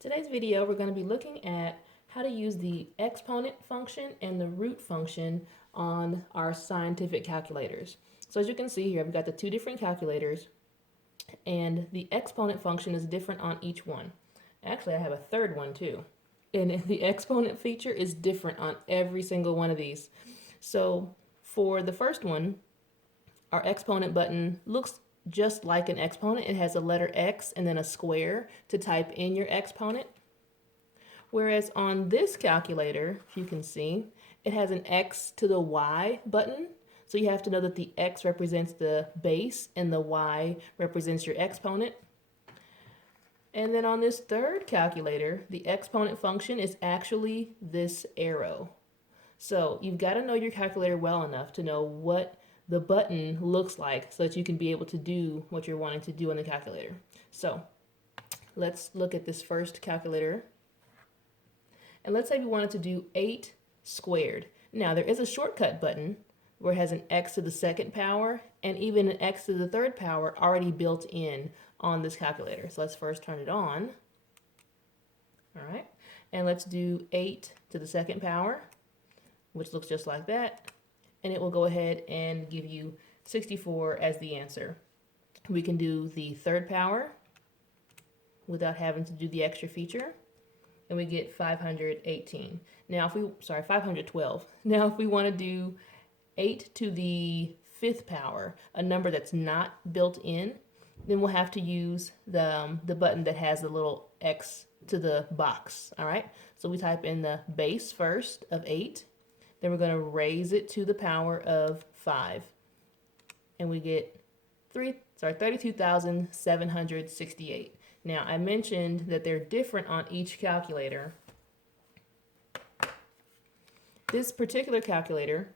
Today's video, we're going to be looking at how to use the exponent function and the root function on our scientific calculators. So as you can see here, I've got the two different calculators, and the exponent function is different on each one. Actually, I have a third one too. And the exponent feature is different on every single one of these. So for the first one, our exponent button looks just like an exponent. It has a letter X and then a square to type in your exponent. Whereas on this calculator, if you can see, it has an X to the Y button. So you have to know that the X represents the base and the Y represents your exponent. And then on this third calculator, the exponent function is actually this arrow. So you've got to know your calculator well enough to know what the button looks like so that you can be able to do what you're wanting to do on the calculator. So let's look at this first calculator. And let's say we wanted to do 8 squared. Now there is a shortcut button where it has an x to the second power and even an x to the third power already built in on this calculator. So let's first turn it on. All right. And let's do 8 to the second power, which looks just like that. And it will go ahead and give you 64 as the answer. We can do the third power without having to do the extra feature, and we get 518. Now if we, 512. Now if we want to do 8 to the fifth power, a number that's not built in, then we'll have to use the button that has the little X to the box, all right? So we type in the base first of 8, then we're going to raise it to the power of 5, and we get 32,768. Now, I mentioned that they're different on each calculator. This particular calculator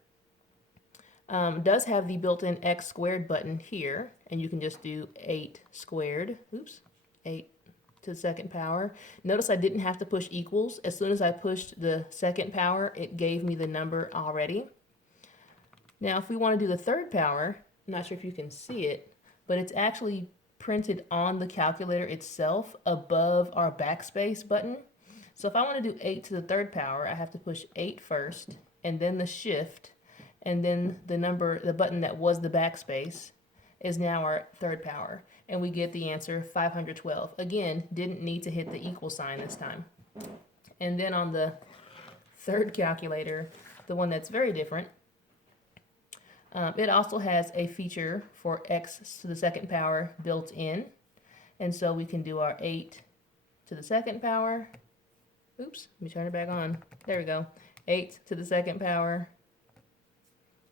does have the built-in x squared button here, and you can just do 8 squared, 8 to the second power. Notice I didn't have to push equals. As soon as I pushed the second power, it gave me the number already. Now, if we want to do the third power, I'm not sure if you can see it, but it's actually printed on the calculator itself above our backspace button. So if I want to do 8 to the third power, I have to push 8 first, and then the shift, and then the button that was the backspace is now our third power. And we get the answer 512. Again, didn't need to hit the equal sign this time. And then on the third calculator, the one that's very different, it also has a feature for x to the second power built in. And so we can do our 8 to the second power. Oops, let me turn it back on. There we go. 8 to the second power.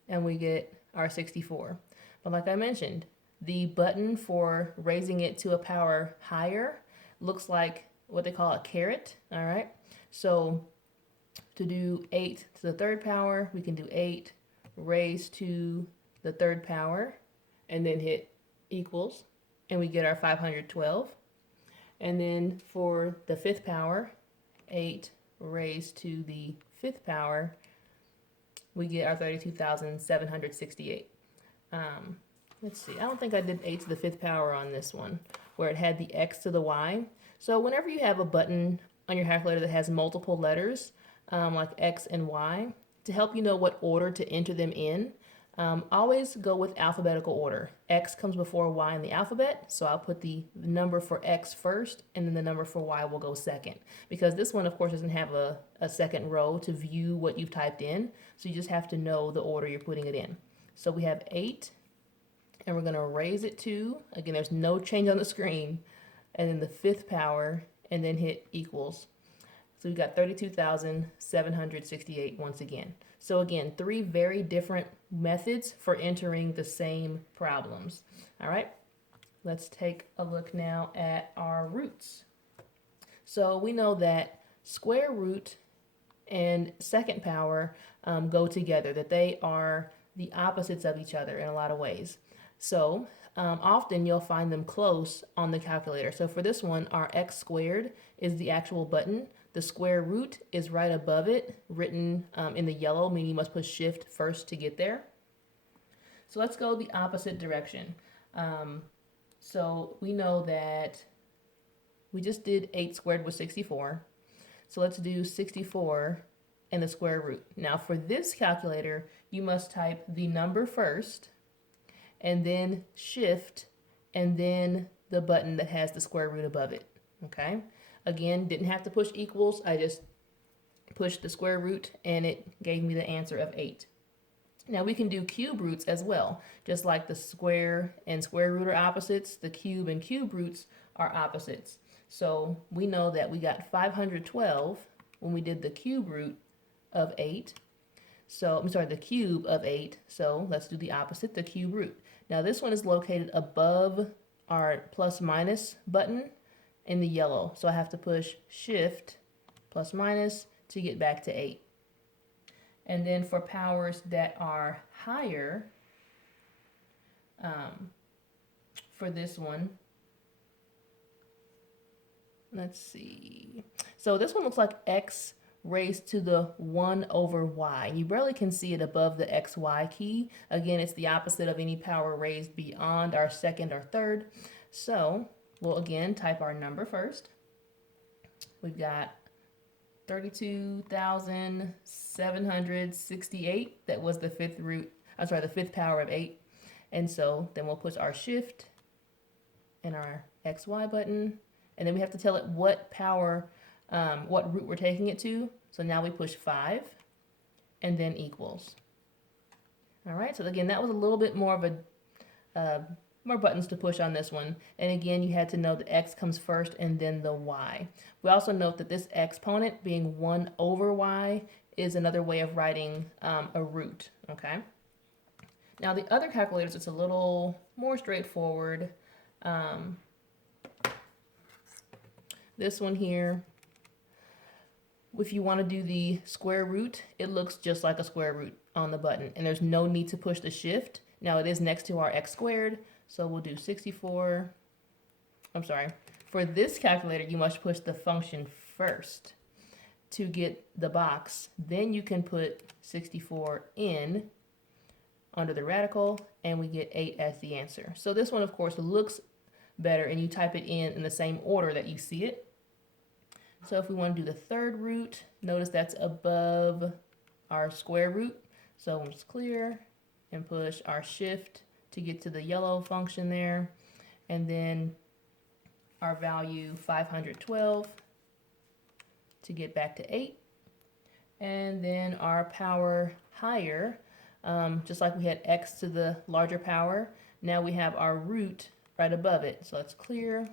And we get our 64. But like I mentioned, the button for raising it to a power higher looks like what they call a caret, all right? So to do 8 to the third power, we can do 8 raised to the third power and then hit equals, and we get our 512. And then for the fifth power, 8 raised to the fifth power, we get our 32,768. Let's see, I don't think I did 8 to the fifth power on this one, where it had the X to the Y. So whenever you have a button on your calculator that has multiple letters, like X and Y, to help you know what order to enter them in, always go with alphabetical order. X comes before Y in the alphabet, so I'll put the number for X first, and then the number for Y will go second. Because this one, of course, doesn't have a second row to view what you've typed in, so you just have to know the order you're putting it in. So we have 8, and we're going to raise it to, again, there's no change on the screen, and then the fifth power, and then hit equals. So we've got 32,768 once again. So again, 3 very different methods for entering the same problems. All right, let's take a look now at our roots. So we know that square root and second power go together, that they are the opposites of each other in a lot of ways. So often you'll find them close on the calculator. So for this one, our x squared is the actual button. The square root is right above it, written in the yellow, meaning you must push shift first to get there. So let's go the opposite direction. So we know that We just did 8 squared was 64. So let's do 64 and the square root. Now for this calculator, you must type the number first, and then shift, and then the button that has the square root above it, okay? Again, didn't have to push equals, I just pushed the square root and it gave me the answer of 8. Now we can do cube roots as well. Just like the square and square root are opposites, the cube and cube roots are opposites. So we know that we got 512 when we did the cube root of 8. So, I'm sorry, the cube of 8. So let's do the opposite, the cube root. Now this one is located above our plus minus button in the yellow. So I have to push shift plus minus to get back to 8. And then for powers that are higher, for this one, let's see. So this one looks like x raised to the 1 over y. You barely can see it above the xy key. Again, it's the opposite of any power raised beyond our second or third. So we'll again type our number first. We've got 32,768. That was the fifth root, I'm sorry, the fifth power of 8. And so then we'll push our shift and our XY button. And then we have to tell it what power, what root we're taking it to. So now we push 5 and then equals. All right, so again, that was a little bit more of a, more buttons to push on this one. And again, you had to know the x comes first and then the y. We also note that this exponent being 1 over y is another way of writing a root, okay? Now the other calculators, it's a little more straightforward. This one here, if you want to do the square root, it looks just like a square root on the button, and there's no need to push the shift. Now it is next to our x squared, so we'll do 64. I'm sorry. For this calculator, you must push the function first to get the box. Then you can put 64 in under the radical, and we get 8 as the answer. So this one, of course, looks better, and you type it in the same order that you see it. So if we want to do the third root, notice that's above our square root. So we'll just clear and push our shift to get to the yellow function there. And then our value 512 to get back to 8. And then our power higher, just like we had x to the larger power, now we have our root right above it. So let's clear.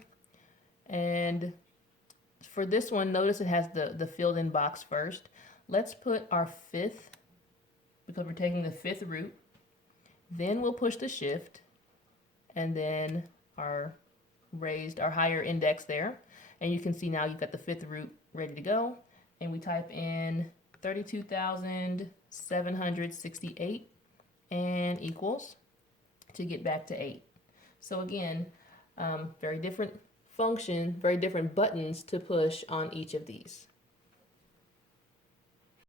And for this one, notice it has the filled in box first. Let's put our fifth, because we're taking the fifth root. Then we'll push the shift, and then our higher index there. And you can see now you've got the fifth root ready to go. And we type in 32,768 and equals to get back to 8. So again, very different function, very different buttons to push on each of these.